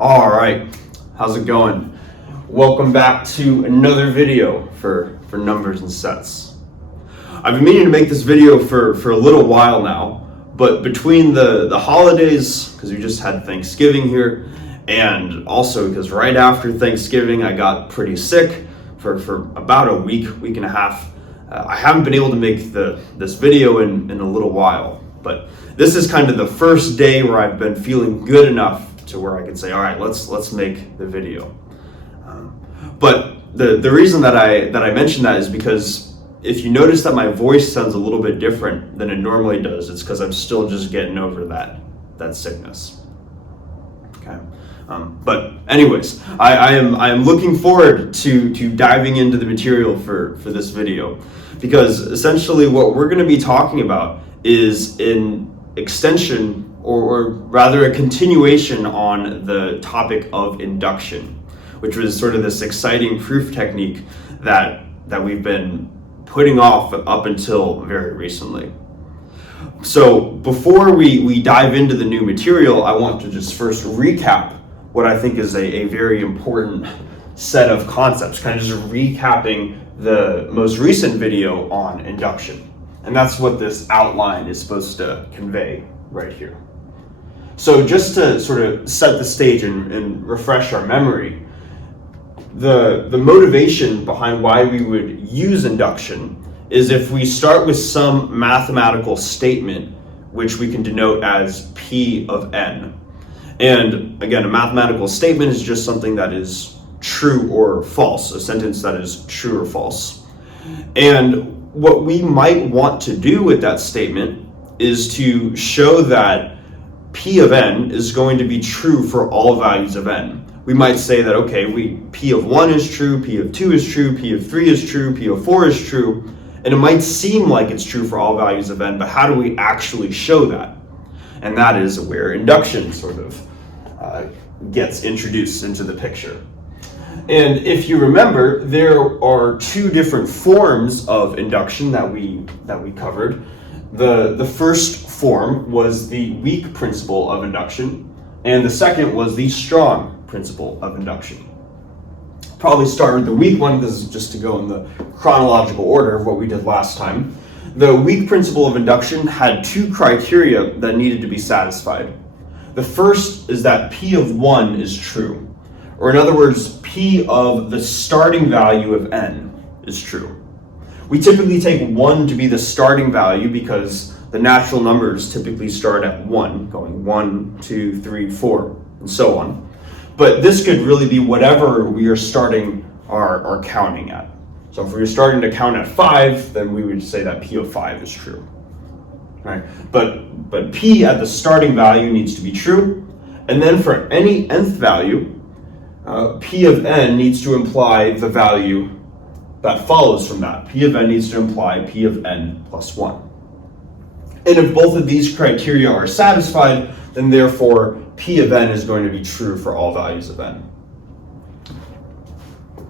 All right, how's it going? Welcome back to another video for numbers and sets. I've been meaning to make this video for a little while now, but between the holidays, because we just had Thanksgiving here, and also because right after Thanksgiving I got pretty sick for about a week and a half, I haven't been able to make this video in a little while. But this is kind of the first day where I've been feeling good enough to where I can say, all right, let's make the video. But the reason that I mentioned that is because if you notice that my voice sounds a little bit different than it normally does, it's because I'm still just getting over that sickness. Okay. But anyways, I am looking forward to diving into the material for this video, because essentially what we're going to be talking about is an extension, or rather a continuation on the topic of induction, which was sort of this exciting proof technique that we've been putting off up until very recently. So before we dive into the new material, I want to just first recap what I think is a very important set of concepts, kind of just recapping the most recent video on induction. And that's what this outline is supposed to convey right here. So just to sort of set the stage and refresh our memory, the motivation behind why we would use induction is if we start with some mathematical statement, which we can denote as P of n. And again, a mathematical statement is just something that is true or false, a sentence that is true or false. And what we might want to do with that statement is to show that P of n is going to be true for all values of n. We might say that, okay, P of 1 is true, P of 2 is true, P of 3 is true, P of 4 is true, and it might seem like it's true for all values of n, but how do we actually show that? And that is where induction sort of gets introduced into the picture. And if you remember, there are two different forms of induction that we covered. The first form was the weak principle of induction, and the second was the strong principle of induction. Probably start with the weak one, this is just to go in the chronological order of what we did last time. The weak principle of induction had two criteria that needed to be satisfied. The first is that P of 1 is true, or in other words, P of the starting value of n is true. We typically take 1 to be the starting value because the natural numbers typically start at 1, going 1, 2, 3, 4, and so on. But this could really be whatever we are starting our counting at. So if we were starting to count at 5, then we would say that P of 5 is true. Right? But P at the starting value needs to be true, and then for any nth value, P of n needs to imply the value that follows from that. P of n needs to imply P of n plus 1. And if both of these criteria are satisfied, then therefore P of n is going to be true for all values of n.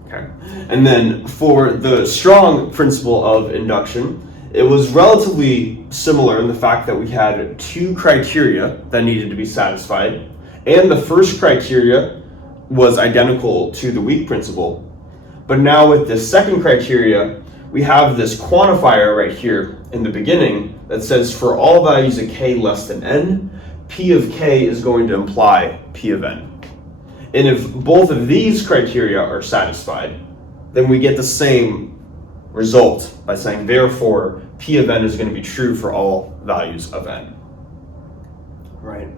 Okay. And then for the strong principle of induction, it was relatively similar in the fact that we had two criteria that needed to be satisfied, and the first criteria was identical to the weak principle. But now with the second criteria, we have this quantifier right here in the beginning that says for all values of k less than n, P of k is going to imply P of n. And if both of these criteria are satisfied, then we get the same result by saying therefore P of n is going to be true for all values of n. Right?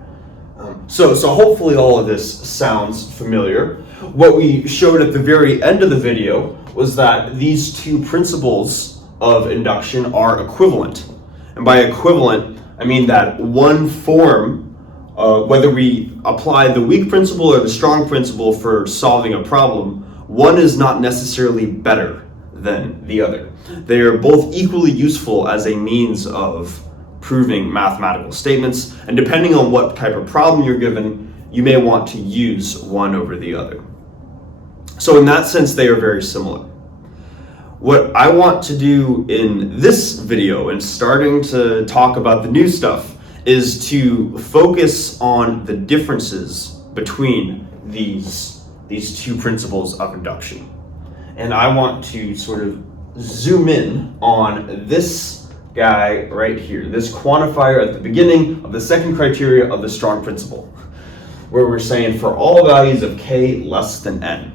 So hopefully all of this sounds familiar. What we showed at the very end of the video was that these two principles of induction are equivalent. And by equivalent, I mean that one form, whether we apply the weak principle or the strong principle for solving a problem, one is not necessarily better than the other. They are both equally useful as a means of proving mathematical statements, and depending on what type of problem you're given, you may want to use one over the other. So in that sense, they are very similar. What I want to do in this video, and starting to talk about the new stuff, is to focus on the differences between these two principles of induction. And I want to sort of zoom in on this guy right here, this quantifier at the beginning of the second criteria of the strong principle, where we're saying for all values of k less than n.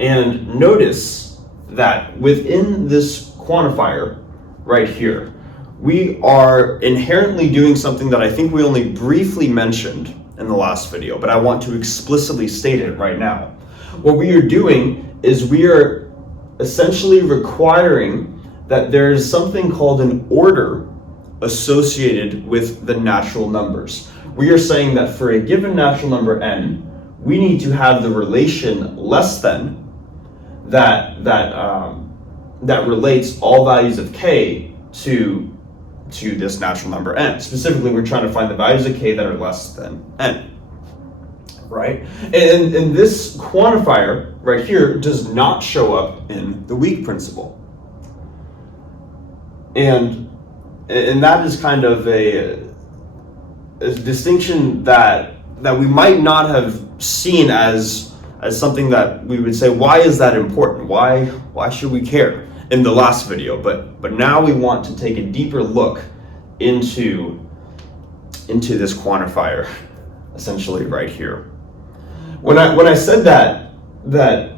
And notice that within this quantifier right here, we are inherently doing something that I think we only briefly mentioned in the last video, but I want to explicitly state it right now. What we are doing is we are essentially requiring that there is something called an order associated with the natural numbers. We are saying that for a given natural number n, we need to have the relation less than that relates all values of k to this natural number n. Specifically, we're trying to find the values of k that are less than n, right? And this quantifier right here does not show up in the weak principle. And that is kind of a distinction that we might not have seen as something that we would say, why is that important? Why should we care in the last video? But now we want to take a deeper look into this quantifier, essentially right here. When I said that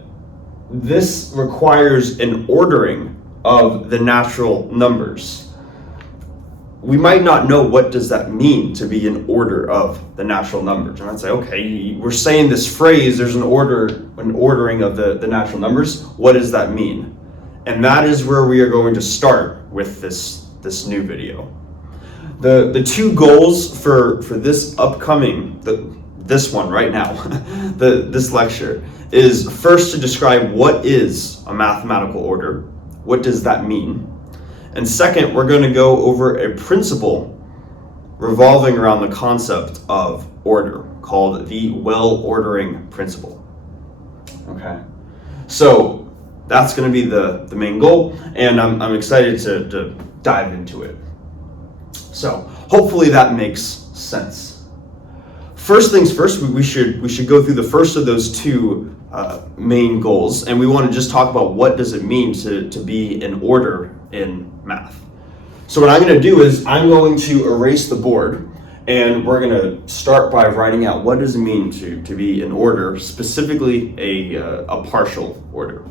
this requires an ordering of the natural numbers, we might not know what does that mean to be an order of the natural numbers. And I'd say, okay, we're saying this phrase, there's an ordering of the natural numbers. What does that mean? And that is where we are going to start with this new video. The two goals for this upcoming, this one right now, this lecture, is first to describe what is a mathematical order. What does that mean? And second, we're going to go over a principle revolving around the concept of order called the well-ordering principle. Okay, so that's going to be the main goal, and I'm excited to dive into it. So hopefully that makes sense. First things first, we should go through the first of those two main goals, and we want to just talk about what does it mean to be an order in math. So what I'm going to do is I'm going to erase the board, and we're going to start by writing out what does it mean to be an order, specifically a partial order.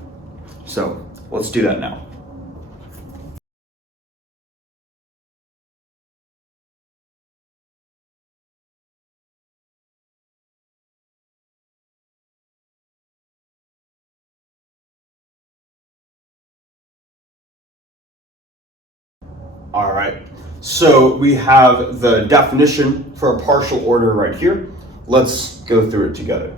So let's do that now. All right, so we have the definition for a partial order right here. Let's go through it together.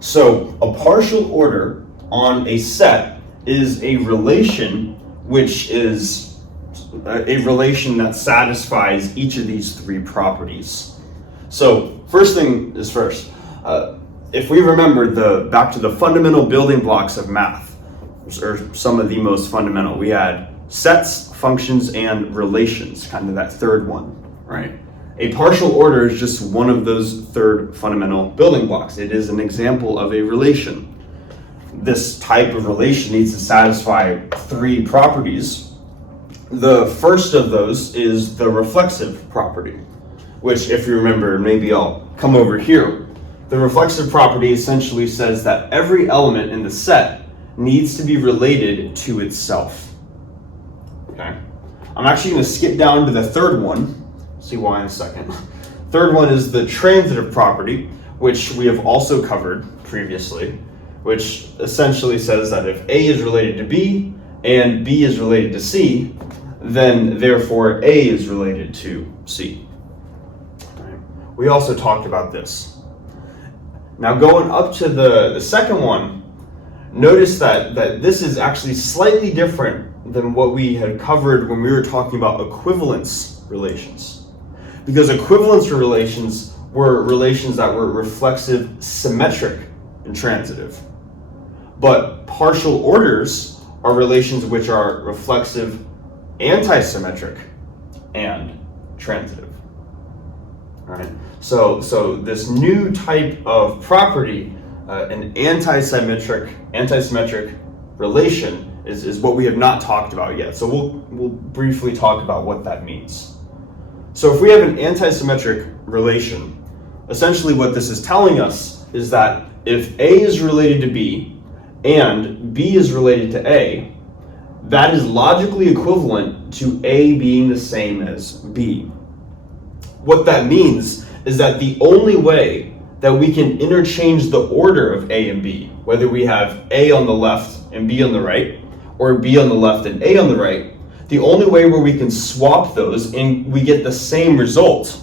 So a partial order on a set is a relation which is a relation that satisfies each of these three properties. So first thing is first, if we remember back to the fundamental building blocks of math, or some of the most fundamental, we had sets, functions, and relations, kind of that third one, right? A partial order is just one of those third fundamental building blocks. It is an example of a relation. This type of relation needs to satisfy three properties. The first of those is the reflexive property, which, if you remember, maybe I'll come over here. The reflexive property essentially says that every element in the set needs to be related to itself. Okay. I'm actually going to skip down to the third one, see why in a second. Third one is the transitive property, which we have also covered previously, which essentially says that if A is related to B and B is related to C, then therefore A is related to C. Right. We also talked about this. Now going up to the second one, notice that this is actually slightly different than what we had covered when we were talking about equivalence relations. Because equivalence relations were relations that were reflexive, symmetric, and transitive. But partial orders are relations which are reflexive, antisymmetric, and transitive. right? So this new type of property, an anti-symmetric relation, is what we have not talked about yet. So we'll briefly talk about what that means. So if we have an anti-symmetric relation, essentially what this is telling us is that if A is related to B and B is related to A, that is logically equivalent to A being the same as B. What that means is that the only way that we can interchange the order of A and B, whether we have A on the left and B on the right, or B on the left and A on the right, the only way where we can swap those and we get the same result,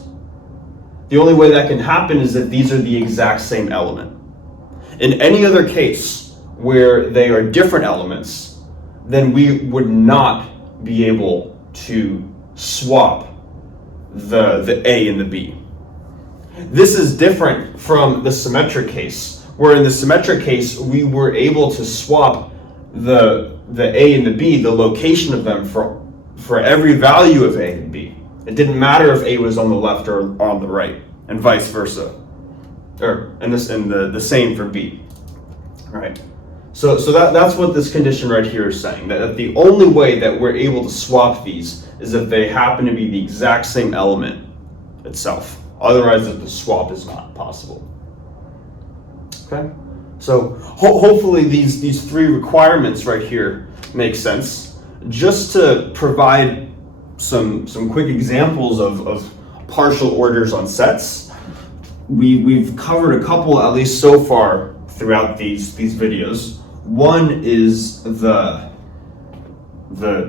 the only way that can happen is if these are the exact same element. In any other case where they are different elements, then we would not be able to swap the A and the B. This is different from the symmetric case, where in the symmetric case we were able to swap the A and the B, the location of them, for every value of A and B. It didn't matter if A was on the left or on the right, and vice versa. And the same for B. Right? So that's what this condition right here is saying, that the only way that we're able to swap these is if they happen to be the exact same element itself. Otherwise, the swap is not possible. Okay? So hopefully these three requirements right here make sense. Just to provide some quick examples of partial orders on sets, we've covered a couple, at least so far, throughout these videos. One is the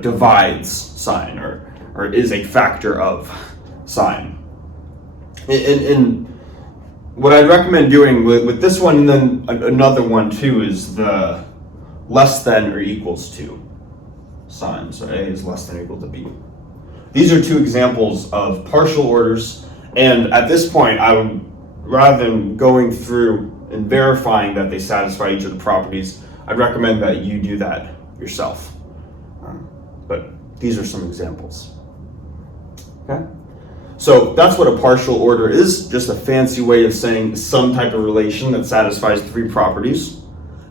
divides sign, or is a factor of sign. And what I'd recommend doing with this one, and then another one too, is the less than or equals to sign. So A is less than or equal to B. These are two examples of partial orders, and at this point, I would, rather than going through and verifying that they satisfy each of the properties, I'd recommend that you do that yourself. But these are some examples. Okay? So that's what a partial order is, just a fancy way of saying some type of relation that satisfies three properties.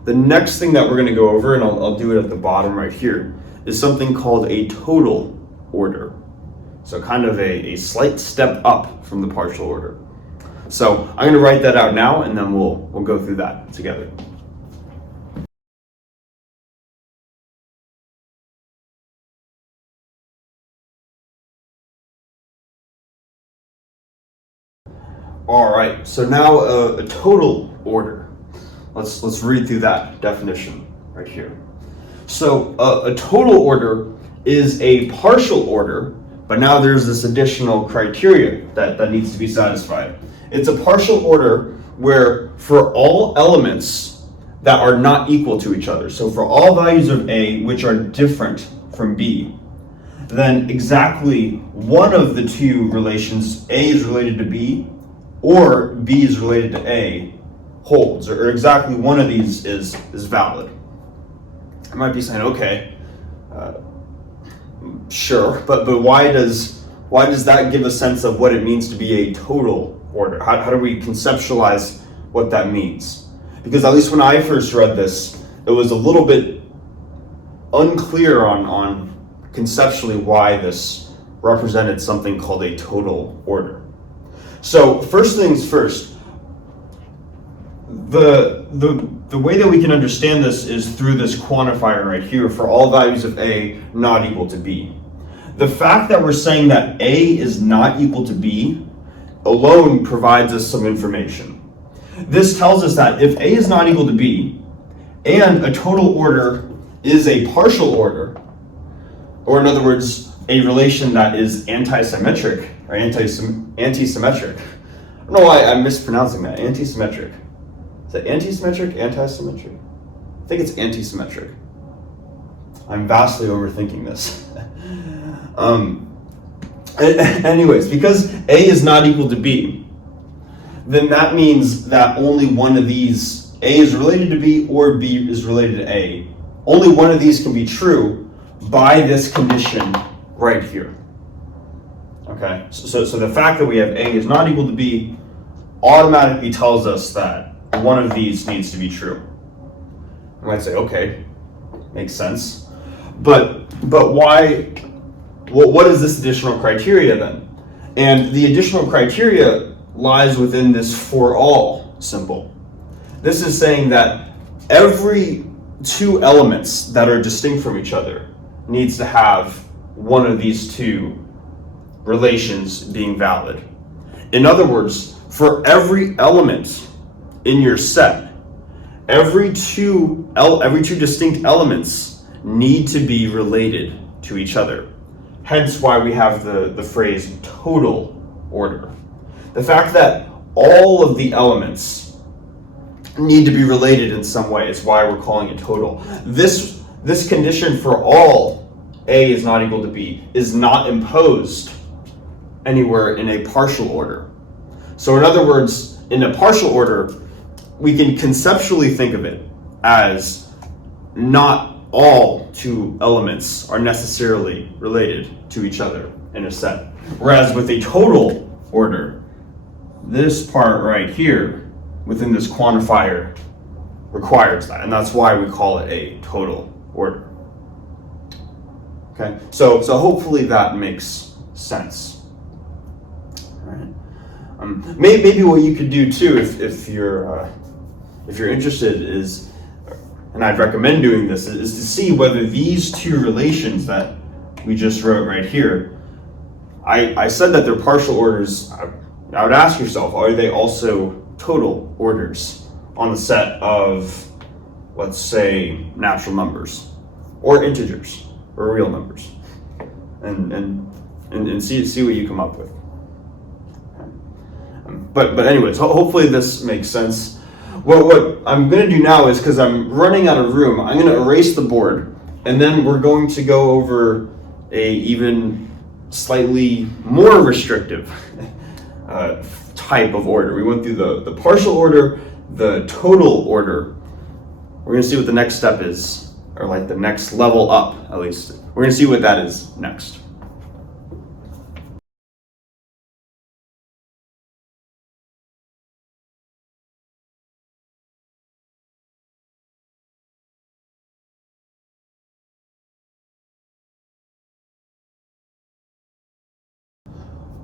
The next thing that we're going to go over, and I'll do it at the bottom right here, is something called a total order. So kind of a slight step up from the partial order. So I'm going to write that out now, and then we'll go through that together. All right, so now a total order. Let's read through that definition right here. So a total order is a partial order, but now there's this additional criteria that needs to be satisfied. It's a partial order where for all elements that are not equal to each other, so for all values of A which are different from B, then exactly one of the two relations, A is related to B, or B is related to A, holds, or exactly one of these is valid. I might be saying, okay, sure, but why does that give a sense of what it means to be a total order? How do we conceptualize what that means? Because at least when I first read this, it was a little bit unclear on conceptually why this represented something called a total order. So first things first, the way that we can understand this is through this quantifier right here for all values of A not equal to B. The fact that we're saying that A is not equal to B alone provides us some information. This tells us that if A is not equal to B and a total order is a partial order, or in other words, a relation that is anti-symmetric or anti-symmetric. I don't know why I'm mispronouncing that. Anti-symmetric. Is it anti-symmetric? Anti-symmetric? I think it's anti-symmetric. I'm vastly overthinking this. Anyways, because A is not equal to B, then that means that only one of these, A is related to B or B is related to A, only one of these can be true by this condition right here. Okay, so the fact that we have A is not equal to B automatically tells us that one of these needs to be true. I might say, okay, makes sense. But why, what is this additional criteria then? And the additional criteria lies within this for all symbol. This is saying that every two elements that are distinct from each other needs to have one of these two relations being valid. In other words, for every element in your set, every two distinct elements need to be related to each other. Hence why we have the phrase total order. The fact that all of the elements need to be related in some way is why we're calling it total. This condition for all A is not equal to B is not imposed anywhere in a partial order. So in other words, in a partial order, we can conceptually think of it as not all two elements are necessarily related to each other in a set. Whereas with a total order, this part right here within this quantifier requires that, and that's why we call it a total order. Okay, so hopefully that makes sense. All right. Maybe what you could do too, if you're interested, is, and I'd recommend doing this, is to see whether these two relations that we just wrote right here, I said that they're partial orders. I would ask yourself, are they also total orders on the set of, let's say, natural numbers or integers or real numbers, and see what you come up with. But anyways, hopefully this makes sense. What I'm going to do now is, because I'm running out of room, I'm going to erase the board, and then we're going to go over a even slightly more restrictive type of order. We went through the partial order, the total order. We're going to see what the next step is, or like the next level up, at least. We're going to see what that is next.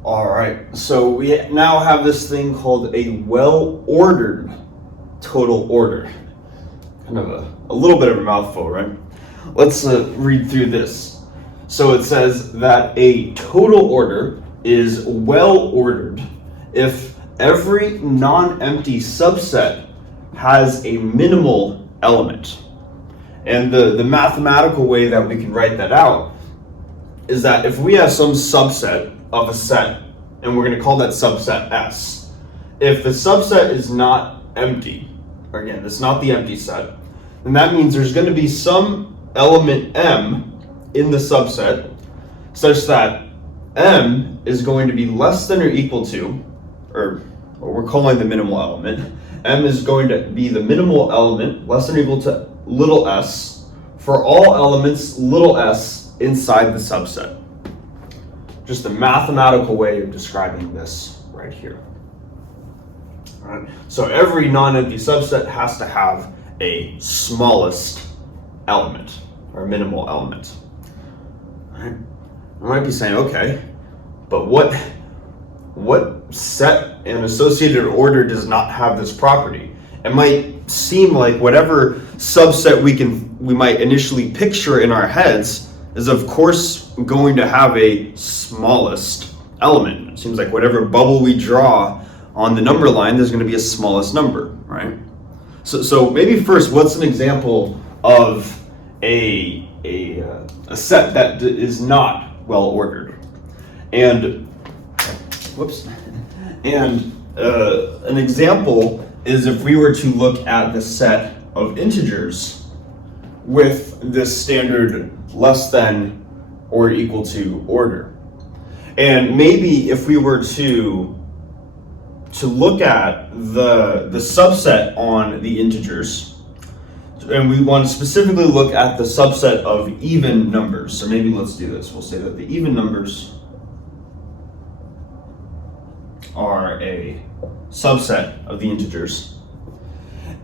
All right, so we now have this thing called a well-ordered total order. Kind of a little bit of a mouthful, right? Let's read through this. So it says that a total order is well-ordered if every non-empty subset has a minimal element. And the mathematical way that we can write that out is that if we have some subset of a set, and we're going to call that subset S. If the subset is not empty, or again, it's not the empty set, then that means there's going to be some element M in the subset such that M is going to be less than or equal to, or what we're calling the minimal element. M is going to be the minimal element less than or equal to little s for all elements little s inside the subset. Just a mathematical way of describing this right here. All right. So every non-empty subset has to have a smallest element or minimal element. All right. I might be saying, okay, but what set and associated order does not have this property? It might seem like whatever subset we might initially picture in our heads is of course going to have a smallest element. It seems like whatever bubble we draw on the number line, there's going to be a smallest number, right? So maybe first, what's an example of a set that is not well ordered? And an example is if we were to look at the set of integers with this standard less than or equal to order. And maybe if we were to look at the subset on the integers, and we want to specifically look at the subset of even numbers. So maybe let's do this. We'll say that the even numbers are a subset of the integers.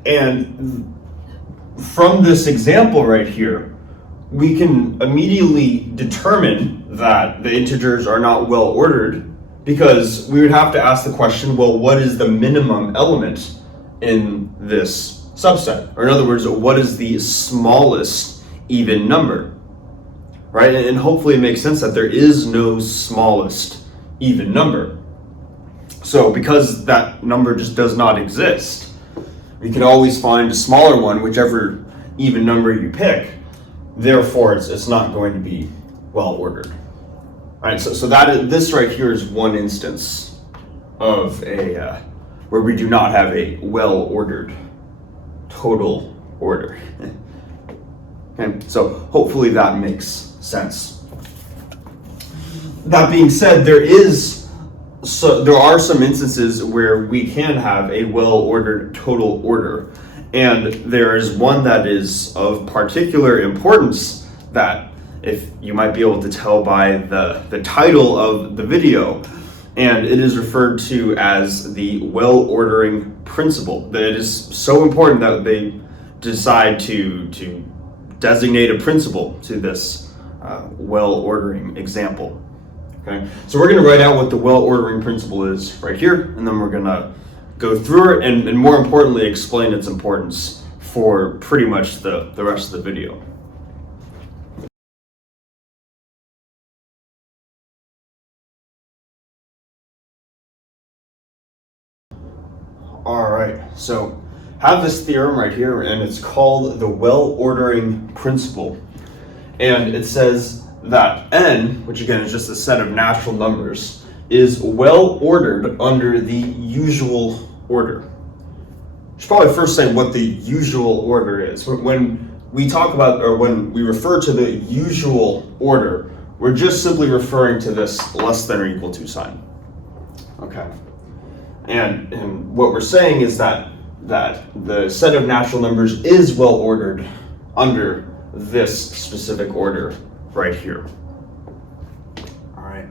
And from this example right here, we can immediately determine that the integers are not well ordered, because we would have to ask the question, well, what is the minimum element in this subset? Or in other words, what is the smallest even number? Right? And hopefully it makes sense that there is no smallest even number. So because that number just does not exist, we can always find a smaller one, whichever even number you pick. Therefore, it's not going to be well ordered. All right, so this right here is one instance of a where we do not have a well ordered total order. Okay, so hopefully that makes sense. That being said, there are some instances where we can have a well-ordered total order, and there is one that is of particular importance that, if you might be able to tell by the title of the video, and it is referred to as the well-ordering principle. That it is so important that they decide to designate a principle to this well-ordering example. Okay, so we're going to write out what the well-ordering principle is right here, and then we're going to go through it and more importantly explain its importance for pretty much the rest of the video. All right, so have this theorem right here, and it's called the well-ordering principle. And it says that n, which again is just a set of natural numbers, is well ordered under the usual order. I should probably first say what the usual order is. When we talk about, or when we refer to the usual order, we're just simply referring to this less than or equal to sign. Okay. And what we're saying is that the set of natural numbers is well ordered under this specific order right here. All right.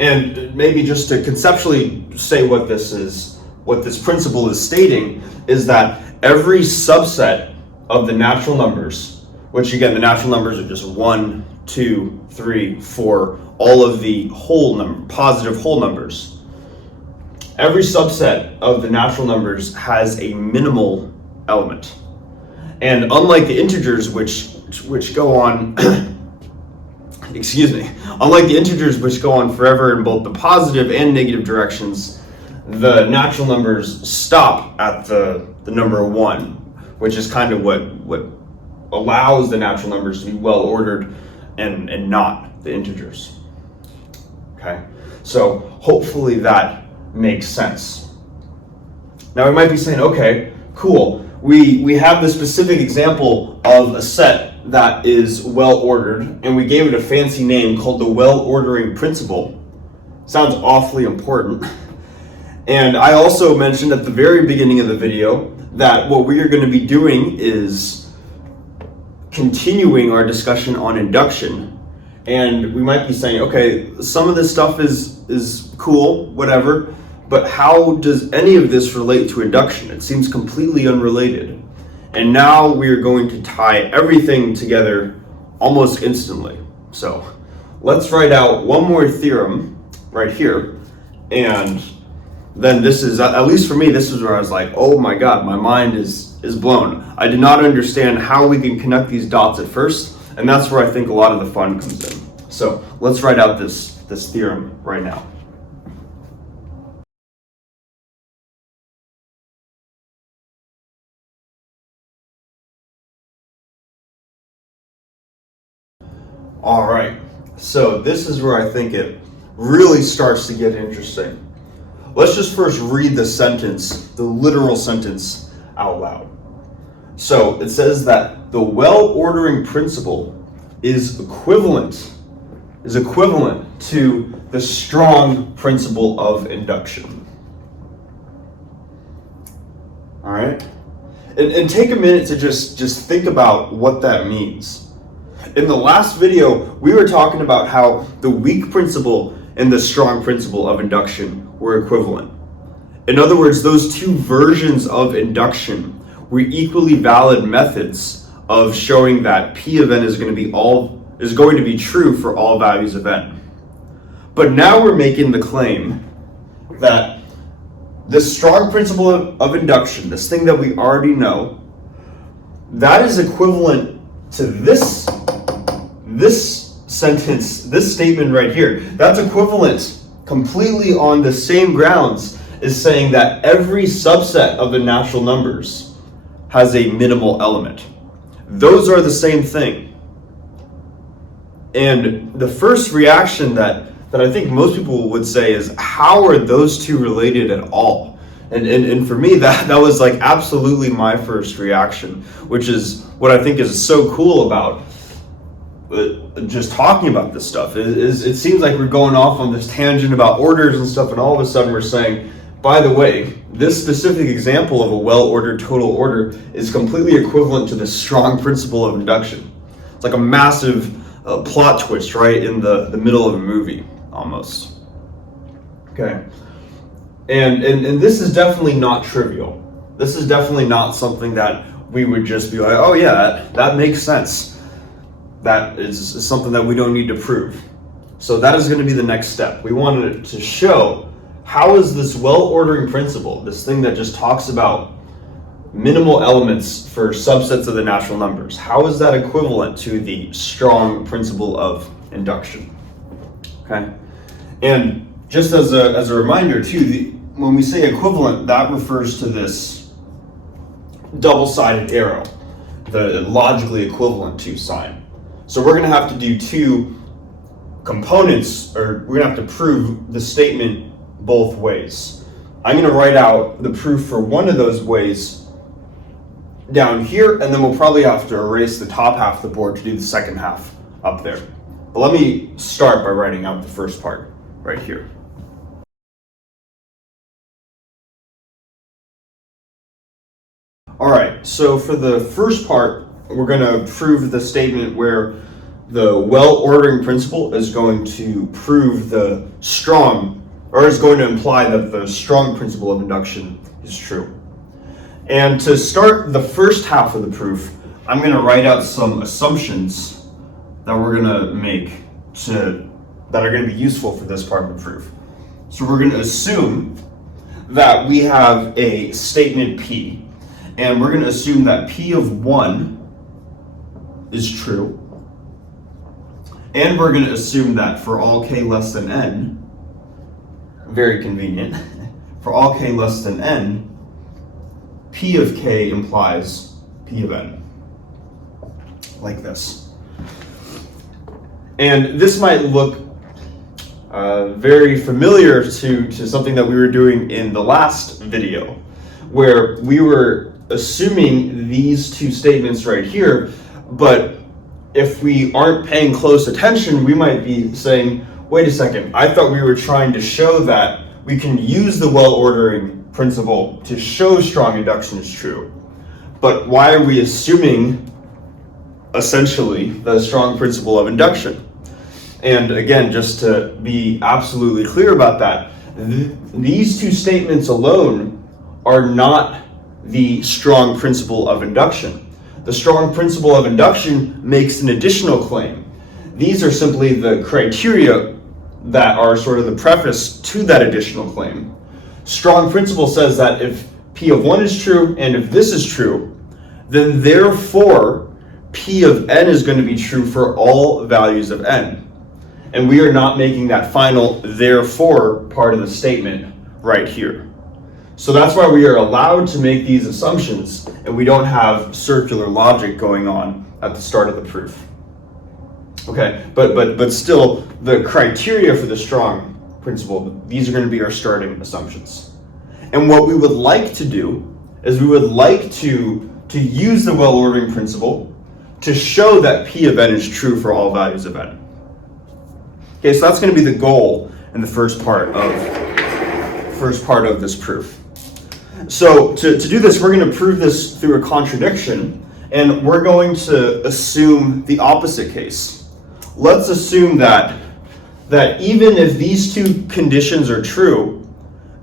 And maybe just to conceptually say what this principle is stating is that every subset of the natural numbers, which again, the natural numbers are just 1, 2, 3, 4, all of the positive whole numbers. Every subset of the natural numbers has a minimal element. And unlike the integers which go on unlike the integers which go on forever in both the positive and negative directions, the natural numbers stop at the number 1, which is kind of what allows the natural numbers to be well ordered and not the integers. Okay, so hopefully that makes sense. Now we might be saying, okay, cool, we have the specific example of a set that is well ordered, and we gave it a fancy name called the well ordering principle. Sounds awfully important. And I also mentioned at the very beginning of the video that what we are going to be doing is continuing our discussion on induction. And we might be saying, okay, some of this stuff is cool, whatever, but how does any of this relate to induction? It seems completely unrelated. And now we are going to tie everything together almost instantly. So let's write out one more theorem right here. And then this is, at least for me, this is where I was like, oh my God, my mind is blown. I did not understand how we can connect these dots at first. And that's where I think a lot of the fun comes in. So let's write out this theorem right now. All right, so this is where I think it really starts to get interesting. Let's just first read the sentence, the literal sentence, out loud. So it says that the well-ordering principle is equivalent to the strong principle of induction. All right, and take a minute to just think about what that means. In the last video, we were talking about how the weak principle and the strong principle of induction were equivalent. In other words, those two versions of induction were equally valid methods of showing that P of n is going to be true for all values of n. But now we're making the claim that this strong principle of induction, this thing that we already know, that is equivalent to this sentence, this statement right here. That's equivalent completely on the same grounds as saying that every subset of the natural numbers has a minimal element. Those are the same thing. And the first reaction that I think most people would say is, how are those two related at all? And for me, that was like absolutely my first reaction, which is what I think is so cool about just talking about this stuff. Is it seems like we're going off on this tangent about orders and stuff, and all of a sudden we're saying, by the way, this specific example of a well-ordered total order is completely equivalent to the strong principle of induction. It's like a massive plot twist right in the middle of a movie, almost. Okay. And this is definitely not trivial. This is definitely not something that we would just be like, oh yeah, that makes sense. That is something that we don't need to prove. So that is going to be the next step. We wanted to show, how is this well-ordering principle, this thing that just talks about minimal elements for subsets of the natural numbers, how is that equivalent to the strong principle of induction? Okay. And just as a reminder too, when we say equivalent, that refers to this double-sided arrow, the logically equivalent to sign. So we're going to have to do two components, or we're going to have to prove the statement both ways. I'm going to write out the proof for one of those ways down here, and then we'll probably have to erase the top half of the board to do the second half up there. But let me start by writing out the first part right here. All right, so for the first part, we're going to prove the statement where the well-ordering principle is going to prove the strong, or is going to imply that the strong principle of induction is true. And to start the first half of the proof, I'm going to write out some assumptions that we're going to make that are going to be useful for this part of the proof. So we're going to assume that we have a statement P, and we're going to assume that P of 1 is true. And we're going to assume that for all k less than n, very convenient, for all k less than n, P of k implies P of n, like this. And this might look very familiar to something that we were doing in the last video, where we were assuming these two statements right here, but if we aren't paying close attention, we might be saying, wait a second, I thought we were trying to show that we can use the well-ordering principle to show strong induction is true. But why are we assuming, essentially, the strong principle of induction? And again, just to be absolutely clear about that, these two statements alone are not the strong principle of induction. The strong principle of induction makes an additional claim. These are simply the criteria that are sort of the preface to that additional claim. Strong principle says that if P of 1 is true and if this is true, then therefore P of n is going to be true for all values of n. And we are not making that final therefore part of the statement right here. So that's why we are allowed to make these assumptions, and we don't have circular logic going on at the start of the proof. Okay, but still, the criteria for the strong principle, these are going to be our starting assumptions. And what we would like to do is we would like to use the well-ordering principle to show that P of n is true for all values of n. Okay, so that's going to be the goal in the first part of this proof. So to do this, we're going to prove this through a contradiction, and we're going to assume the opposite case. Let's assume that even if these two conditions are true,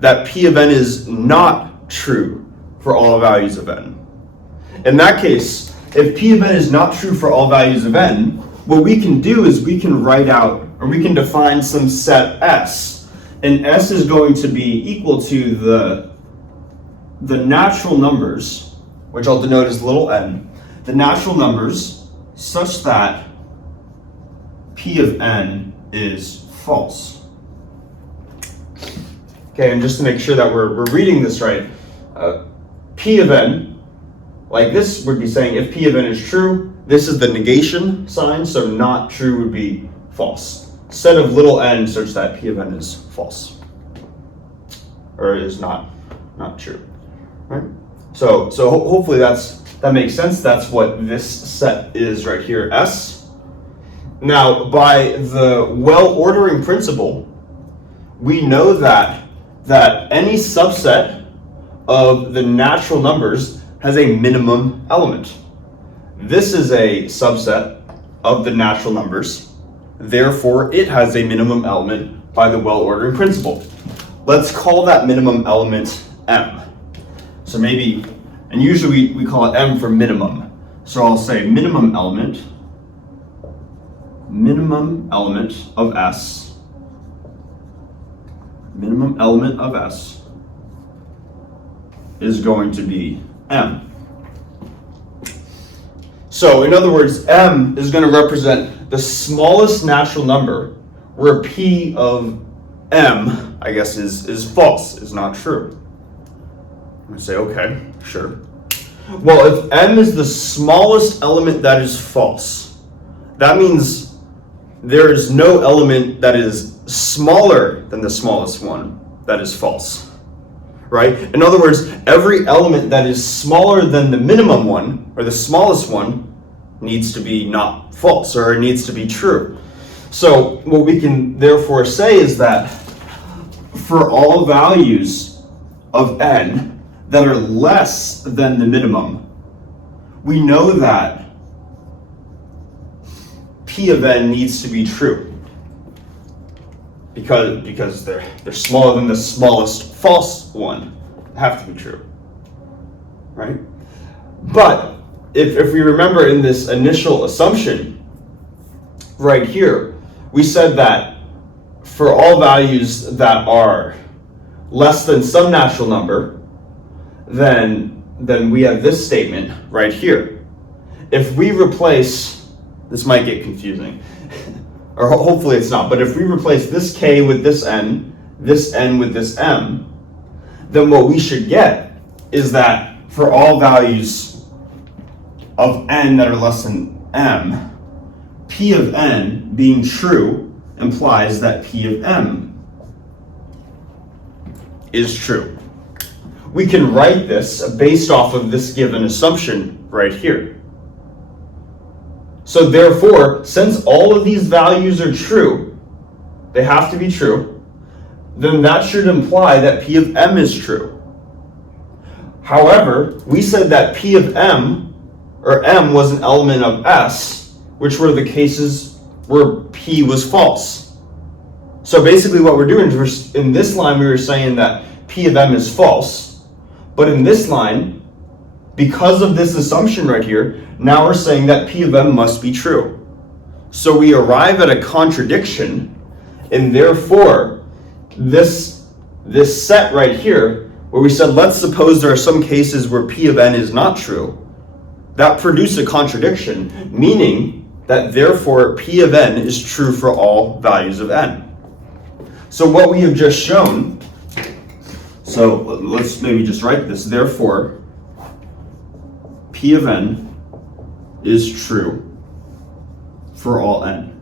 that P of n is not true for all values of n. In that case, if P of n is not true for all values of n, what we can do is we can write out, or we can define some set S, and S is going to be equal to the natural numbers, which I'll denote as little n, the natural numbers such that P of n is false. Okay, and just to make sure that we're reading this right, P of n, like this would be saying if P of n is true, this is the negation sign, so not true would be false. Set of little n such that P of n is false, or is not true, right? So hopefully that makes sense. That's what this set is right here, S. Now, by the well-ordering principle, we know that any subset of the natural numbers has a minimum element. This is a subset of the natural numbers. Therefore, it has a minimum element by the well-ordering principle. Let's call that minimum element M. So maybe, and usually we call it M for minimum. So I'll say minimum element of S, minimum element of S is going to be M. So in other words, M is going to represent the smallest natural number where P of M, I guess, is false, is not true. I'm going to say, okay, sure. Well, if M is the smallest element that is false, that means there is no element that is smaller than the smallest one that is false, right? In other words, every element that is smaller than the minimum one, or the smallest one, needs to be not false, or it needs to be true. So what we can therefore say is that for all values of n that are less than the minimum, we know that P of n needs to be true because they're smaller than the smallest false one. Have to be true, right? But if we remember in this initial assumption right here, we said that for all values that are less than some natural number, then we have this statement right here. If we replace, this might get confusing, or hopefully it's not, but if we replace this k with this n with this m, then what we should get is that for all values of n that are less than m, P of n being true implies that P of m is true. We can write this based off of this given assumption right here. So therefore, since all of these values are true, they have to be true, then that should imply that P of m is true. However, we said that P of m, or m, was an element of S, which were the cases where P was false. So basically what we're doing is in this line we were saying that P of m is false, but in this line, because of this assumption right here, now we're saying that P of m must be true. So we arrive at a contradiction, and therefore this set right here, where we said let's suppose there are some cases where P of n is not true, that produced a contradiction, meaning that therefore P of n is true for all values of n. So what we have just shown, so let's maybe just write this, therefore P of n is true for all n.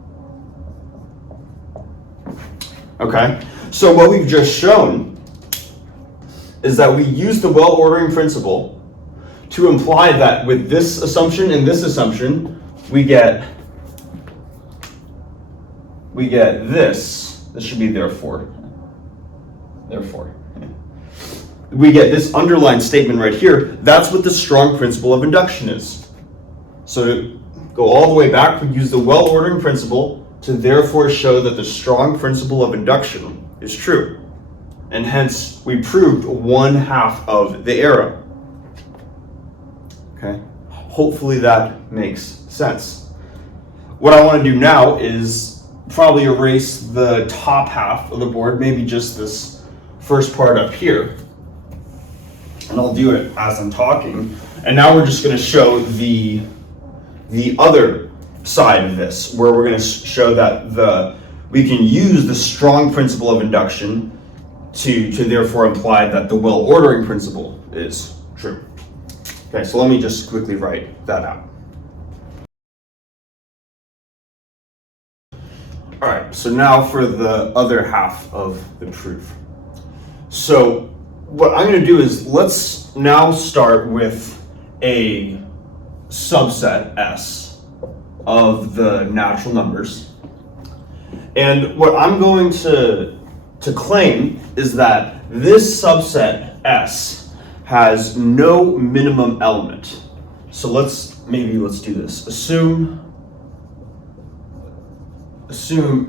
Okay, so what we've just shown is that we use the well-ordering principle to imply that with this assumption and this assumption, we get this. This should be therefore. We get this underlined statement right here. That's what the strong principle of induction is. So to go all the way back, we use the well-ordering principle to therefore show that the strong principle of induction is true. and hence we proved 1/2 of the arrow. Okay, hopefully that makes sense. What I want to do now is probably erase the top half of the board, maybe just this first part up here. And I'll do it as I'm talking. And now we're just going to show the other side of this, where we're going to show that we can use the strong principle of induction to therefore imply that the well ordering principle is true. Okay, so let me just quickly write that out. All right, so now for the other half of the proof. So what I'm going to do is let's now start with a subset S of the natural numbers. And what I'm going to claim is that this subset S has no minimum element. So let's do this. Assume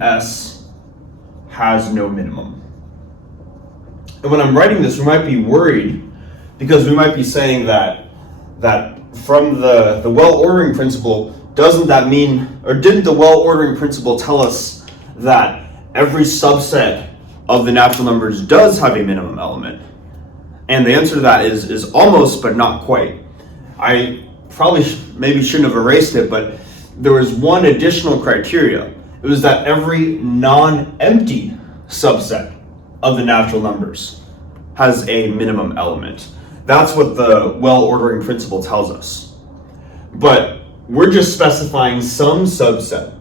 S has no minimum. And when I'm writing this, we might be worried because we might be saying that from the well ordering principle, doesn't that mean, or didn't the well ordering principle tell us that every subset of the natural numbers does have a minimum element? And the answer to that is almost, but not quite. I probably maybe shouldn't have erased it, but there was one additional criteria. It was that every non-empty subset of the natural numbers has a minimum element. That's what the well ordering principle tells us. But we're just specifying some subset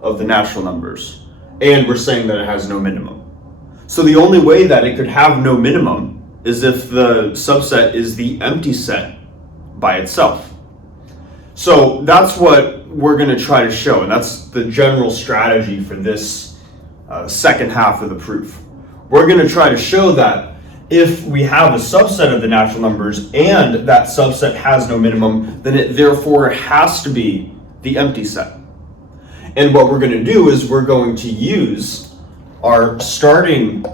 of the natural numbers, and we're saying that it has no minimum. So the only way that it could have no minimum is if the subset is the empty set by itself. So that's what we're going to try to show, and that's the general strategy for this second half of the proof. We're going to try to show that if we have a subset of the natural numbers and that subset has no minimum, then it therefore has to be the empty set. And what we're going to do is we're going to use our starting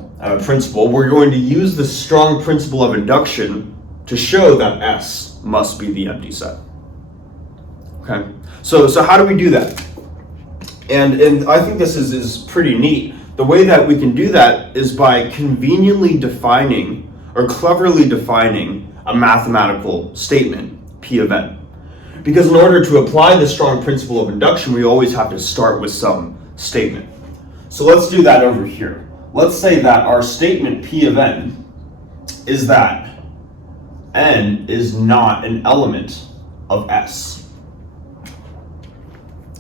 principle. We're going to use the strong principle of induction to show that S must be the empty set. Okay, so how do we do that? And I think this is pretty neat. The way that we can do that is by conveniently defining or cleverly defining a mathematical statement, P of n. Because in order to apply the strong principle of induction, we always have to start with some statement. So let's do that over here. Let's say that our statement P of n is that n is not an element of S.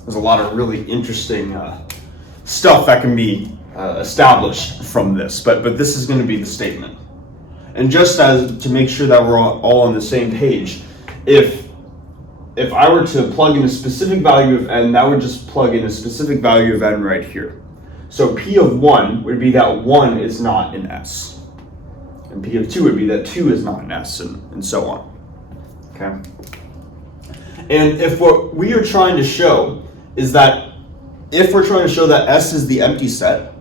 There's a lot of really interesting stuff that can be established from this, but this is going to be the statement. And just as to make sure that we're all on the same page, if I were to plug in a specific value of n, that would just plug in a specific value of n right here. So P of 1 would be that 1 is not in S. And P of 2 would be that 2 is not in S, and so on. Okay? And if what we are trying to show is that if we're trying to show that S is the empty set,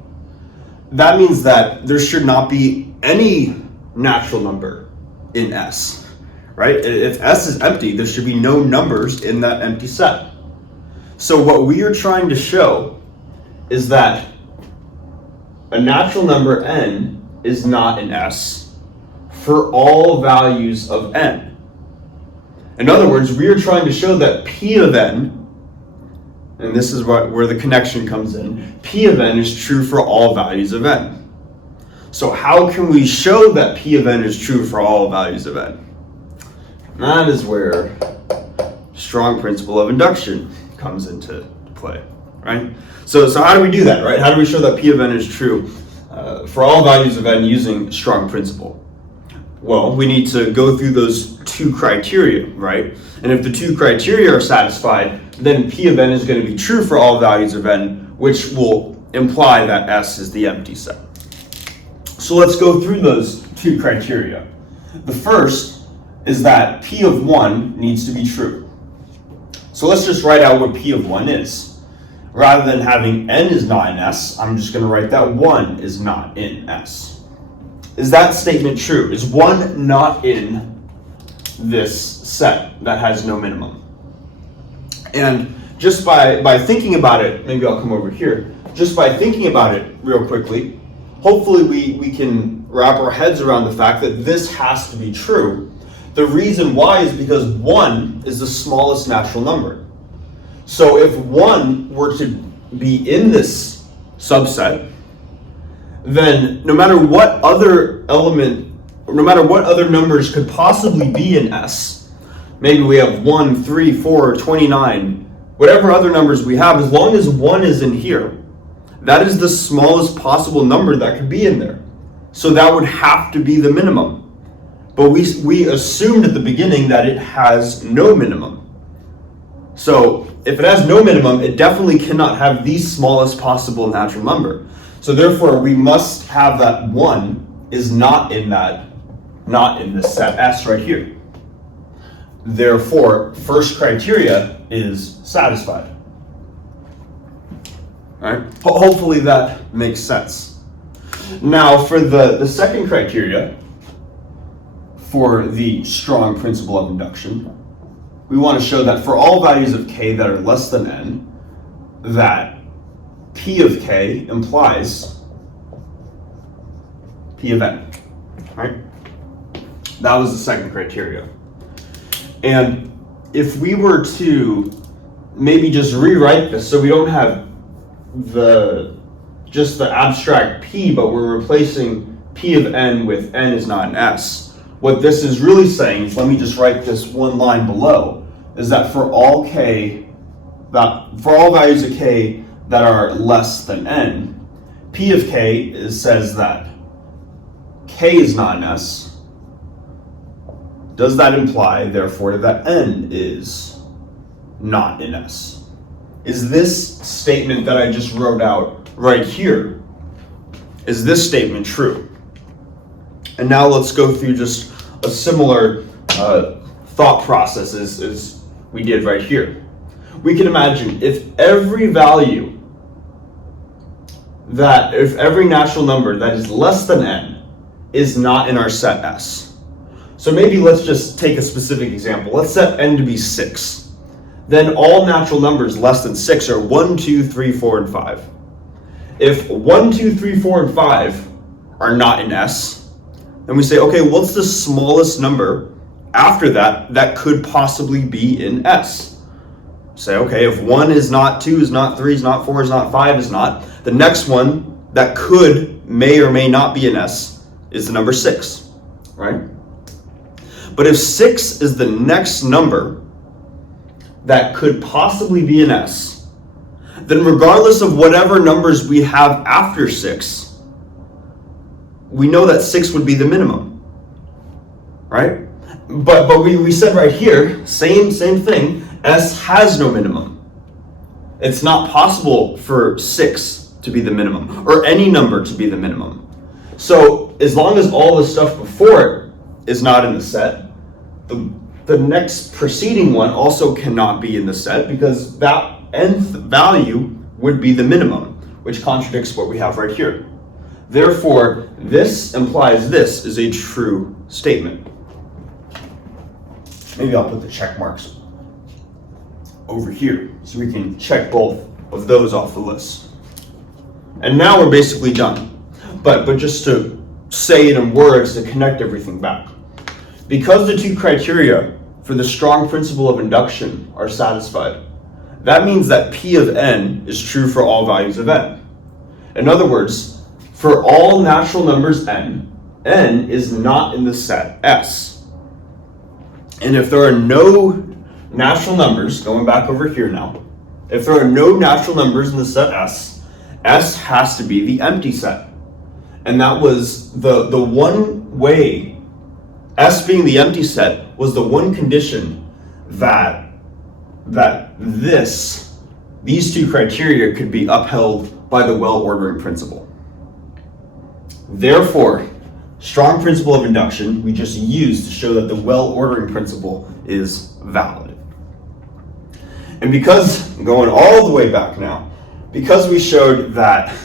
that means that there should not be any natural number in S, right? If S is empty, there should be no numbers in that empty set. So what we are trying to show is that a natural number n is not in S for all values of n. In other words, we are trying to show that P of n, and this is where the connection comes in, P of n is true for all values of n. So how can we show that P of n is true for all values of n? That is where strong principle of induction comes into play, right? So how do we do that, right? How do we show that P of n is true for all values of n using strong principle? Well, we need to go through those two criteria, right? And if the two criteria are satisfied, then P of n is going to be true for all values of n, which will imply that S is the empty set. So let's go through those two criteria. The first is that P of 1 needs to be true. So let's just write out what P of 1 is. Rather than having n is not in S, I'm just going to write that 1 is not in S. is that statement true? Is 1 not in this set that has no minimum? And just by thinking about it, maybe I'll come over here. Just by thinking about it real quickly, hopefully we can wrap our heads around the fact that this has to be true. The reason why is because 1 is the smallest natural number. So if 1 were to be in this subset, then no matter what other numbers could possibly be in S, maybe we have 1, 3, 4, 29, whatever other numbers we have, as long as 1 is in here, that is the smallest possible number that could be in there. So that would have to be the minimum. But we assumed at the beginning that it has no minimum. So if it has no minimum, it definitely cannot have the smallest possible natural number. So therefore, we must have that 1 is not in this set S right here. Therefore, first criteria is satisfied. All right? Hopefully that makes sense. Now, for the second criteria, for the strong principle of induction, we want to show that for all values of k that are less than n, that p of k implies p of n, right? That was the second criteria. And if we were to maybe just rewrite this so we don't have just the abstract p, but we're replacing p of n with n is not an s. What this is really saying is, let me just write this one line below, is that for all values of k that are less than n, p of k says that k is not an s. Does that imply, therefore, that n is not an s? Is this statement that I just wrote out right here, is this statement true? And now let's go through just a similar thought process as we did right here. We can imagine if every natural number that is less than n is not in our set S. So maybe let's just take a specific example. Let's set n to be 6. Then all natural numbers less than 6 are 1, 2, 3, 4, and 5. If 1, 2, 3, 4, and 5 are not in S, then we say, okay, what's the smallest number after that could possibly be in S? Say, okay, if 1 is not, 2 is not, 3 is not, 4 is not, 5 is not, the next one that may or may not be in S is the number 6, right? But if 6 is the next number that could possibly be in S, then regardless of whatever numbers we have after 6, we know that 6 would be the minimum, right? But we said right here, same thing, S has no minimum. It's not possible for 6 to be the minimum, or any number to be the minimum. So as long as all the stuff before it is not in the set, the next preceding one also cannot be in the set, because that nth value would be the minimum, which contradicts what we have right here. Therefore, this implies this is a true statement. Maybe I'll put the check marks over here so we can check both of those off the list. And now we're basically done. But just to say it in words to connect everything back. Because the two criteria for the strong principle of induction are satisfied, that means that p of n is true for all values of n. In other words, for all natural numbers n is not in the set S. And if there are no natural numbers, going back over here now, if there are no natural numbers in the set S has to be the empty set. And that was the one way, S being the empty set, was the one condition that these two criteria could be upheld by the well-ordering principle. Therefore, strong principle of induction we just used to show that the well-ordering principle is valid. And because, going all the way back now, because we showed that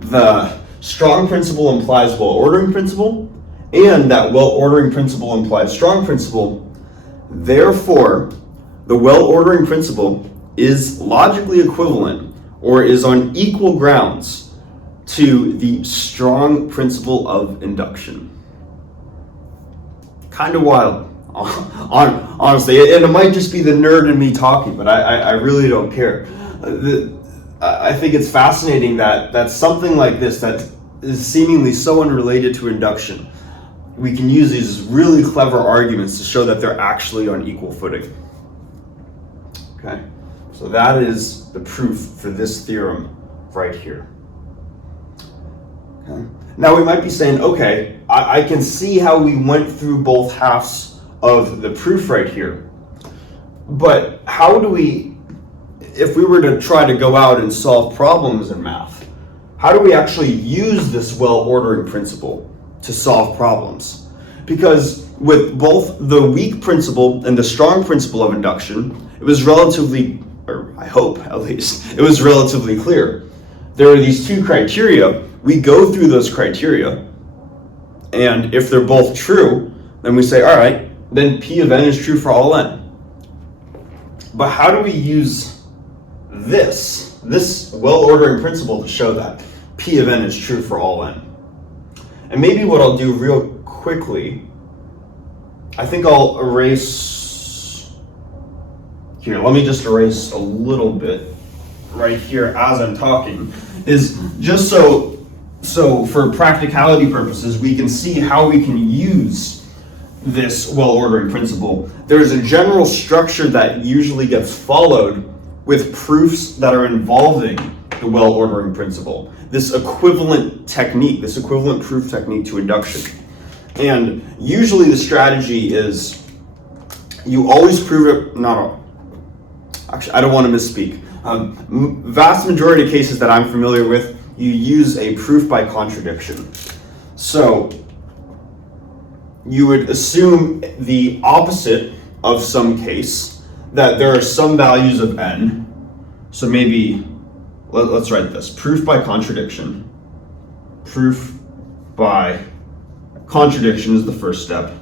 the strong principle implies well-ordering principle, and that well-ordering principle implies strong principle. Therefore, the well-ordering principle is logically equivalent or is on equal grounds to the strong principle of induction. Kind of wild, honestly, and it might just be the nerd in me talking, but I really don't care. I think it's fascinating that something like this that is seemingly so unrelated to induction, we can use these really clever arguments to show that they're actually on equal footing. Okay, so that is the proof for this theorem right here. Okay. Now we might be saying, okay, I can see how we went through both halves of the proof right here, but how do we, if we were to try to go out and solve problems in math, how do we actually use this well-ordering principle to solve problems? Because with both the weak principle and the strong principle of induction, it was relatively, or I hope at least, it was relatively clear. There are these two criteria. We go through those criteria, and if they're both true, then we say, all right, then P of n is true for all n. But how do we use this well-ordering principle to show that P of n is true for all n? And maybe what I'll do real quickly, I think I'll erase, here, let me just erase a little bit right here as I'm talking, is just so for practicality purposes, we can see how we can use this well-ordering principle. There's a general structure that usually gets followed with proofs that are involving the well-ordering principle. This equivalent technique, this equivalent proof technique to induction. And usually the strategy is you always prove it, actually I don't want to misspeak. Vast majority of cases that I'm familiar with, you use a proof by contradiction. So you would assume the opposite of some case, that there are some values of n. So maybe, let's write this, proof by contradiction. Proof by contradiction is the first step.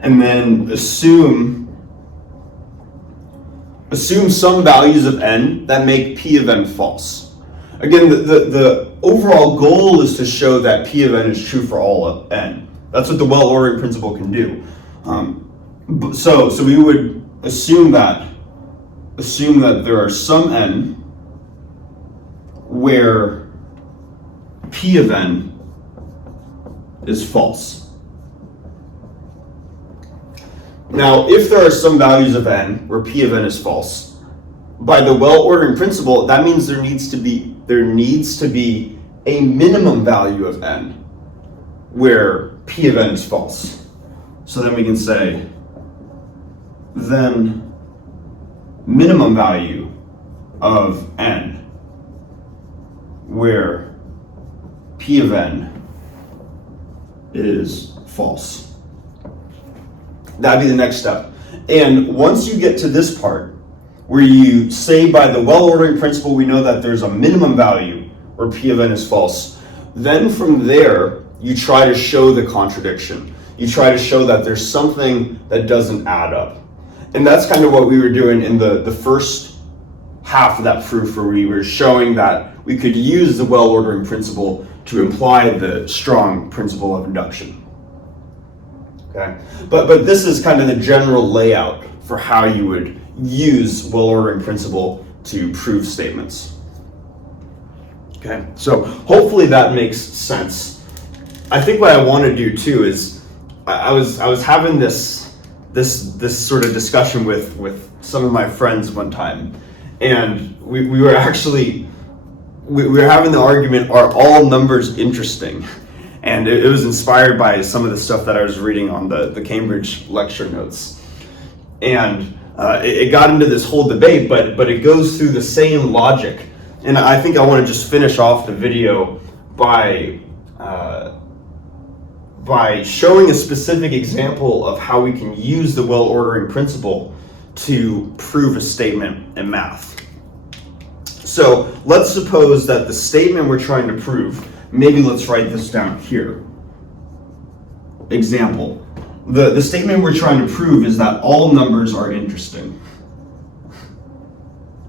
And then assume some values of n that make P of n false. Again, the overall goal is to show that P of n is true for all of n. That's what the well-ordering principle can do. So we would assume that there are some n where P of n is false. Now, if there are some values of n where P of n is false, by the well-ordering principle, that means there needs to be a minimum value of n where P of n is false. So then we can say, then minimum value of n where P of n is false. That'd be the next step. And once you get to this part, where you say by the well-ordering principle we know that there's a minimum value where P of n is false, then from there you try to show the contradiction. You try to show that there's something that doesn't add up. And that's kind of what we were doing in the first half of that proof, where we were showing that we could use the well-ordering principle to imply the strong principle of induction. Okay, but this is kind of the general layout for how you would use well-ordering principle to prove statements. Okay, so hopefully that makes sense. I think what I want to do too is I was having this sort of discussion with some of my friends one time, and we were having the argument, are all numbers interesting? And it was inspired by some of the stuff that I was reading on the Cambridge lecture notes. And it got into this whole debate, but it goes through the same logic. And I think I want to just finish off the video by showing a specific example of how we can use the well-ordering principle to prove a statement in math. So let's suppose that the statement we're trying to prove maybe let's write this down here. Example. The statement we're trying to prove is that all numbers are interesting.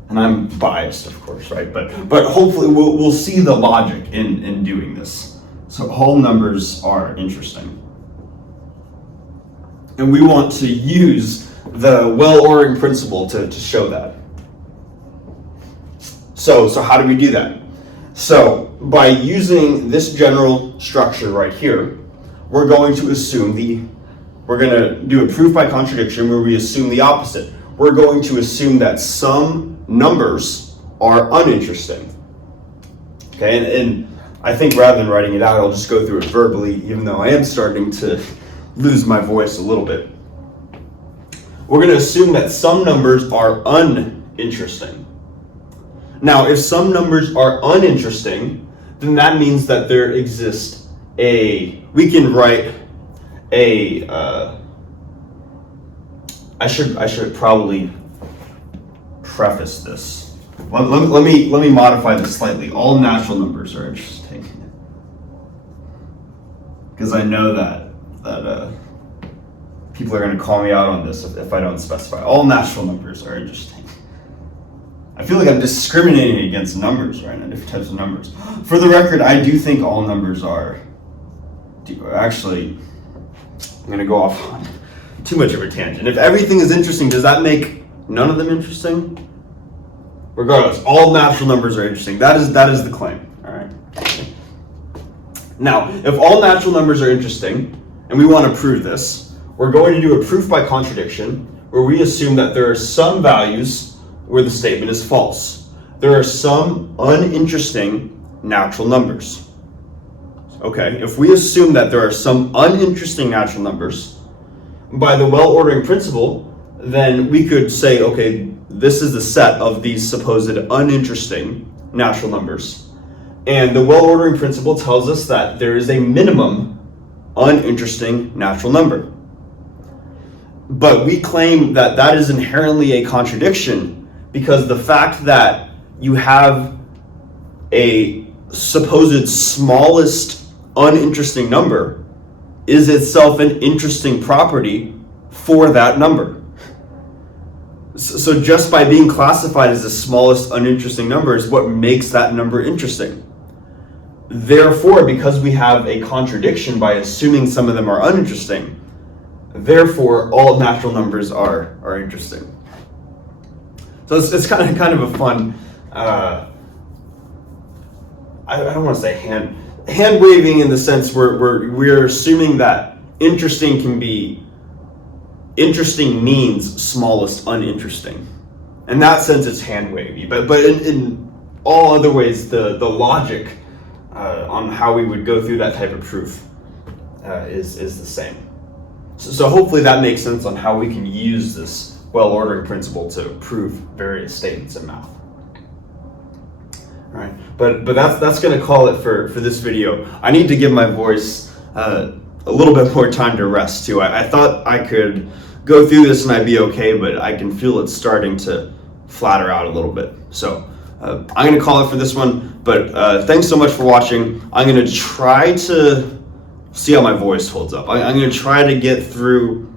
And I'm biased, of course, right? But hopefully we'll see the logic in doing this. So all numbers are interesting. And we want to use the well-ordering principle to show that. So how do we do that? So by using this general structure right here, we're going to assume we're going to do a proof by contradiction where we assume the opposite. We're going to assume that some numbers are uninteresting. Okay, and I think rather than writing it out, I'll just go through it verbally, even though I am starting to lose my voice a little bit. We're going to assume that some numbers are uninteresting. Now, if some numbers are uninteresting, then that means that there exists we can write I should probably preface this. Let me modify this slightly. All natural numbers are interesting. Because I know that people are going to call me out on this if I don't specify. All natural numbers are interesting. I feel like I'm discriminating against numbers, right? Different types of numbers. For the record, I do think all numbers are. Actually, I'm going to go off on too much of a tangent. If everything is interesting, does that make none of them interesting? Regardless, all natural numbers are interesting. That is the claim. All right. Now, if all natural numbers are interesting, and we want to prove this, we're going to do a proof by contradiction, where we assume that there are some values where the statement is false. There are some uninteresting natural numbers. Okay, if we assume that there are some uninteresting natural numbers, by the well-ordering principle, then we could say, okay, this is the set of these supposed uninteresting natural numbers. And the well-ordering principle tells us that there is a minimum uninteresting natural number. But we claim that that is inherently a contradiction, because the fact that you have a supposed smallest uninteresting number is itself an interesting property for that number. So just by being classified as the smallest uninteresting number is what makes that number interesting. Therefore, because we have a contradiction by assuming some of them are uninteresting, therefore all natural numbers are interesting. So it's kind of a fun, I don't want to say hand waving in the sense where we're assuming that interesting means smallest uninteresting. In that sense, it's hand wavy. But in all other ways, the logic on how we would go through that type of proof is the same. So hopefully that makes sense on how we can use this well-ordering principle to prove various statements in math. All right, but that's going to call it for this video. I need to give my voice a little bit more time to rest too. I thought I could go through this and I'd be okay, but I can feel it starting to flatter out a little bit. So I'm going to call it for this one, but thanks so much for watching. I'm going to try to see how my voice holds up. I'm going to try to get through.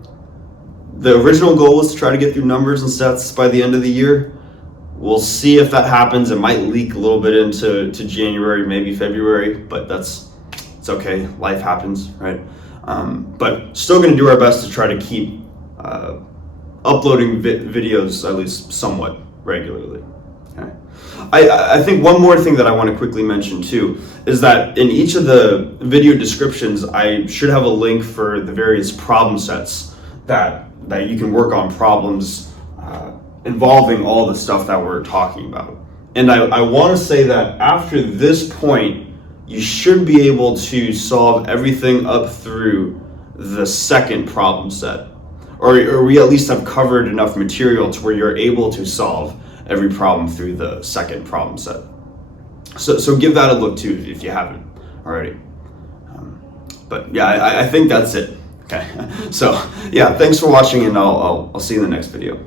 The original goal was to try to get through numbers and sets by the end of the year. We'll see if that happens. It might leak a little bit into January, maybe February, but it's okay. Life happens, right? But still going to do our best to try to keep uploading videos at least somewhat regularly. Okay. I think one more thing that I want to quickly mention too is that in each of the video descriptions, I should have a link for the various problem sets that you can work on problems involving all the stuff that we're talking about. And I want to say that after this point, you should be able to solve everything up through the second problem set. Or we at least have covered enough material to where you're able to solve every problem through the second problem set. So give that a look too if you haven't already. But yeah, I think that's it. Okay. So yeah, thanks for watching, and I'll see you in the next video.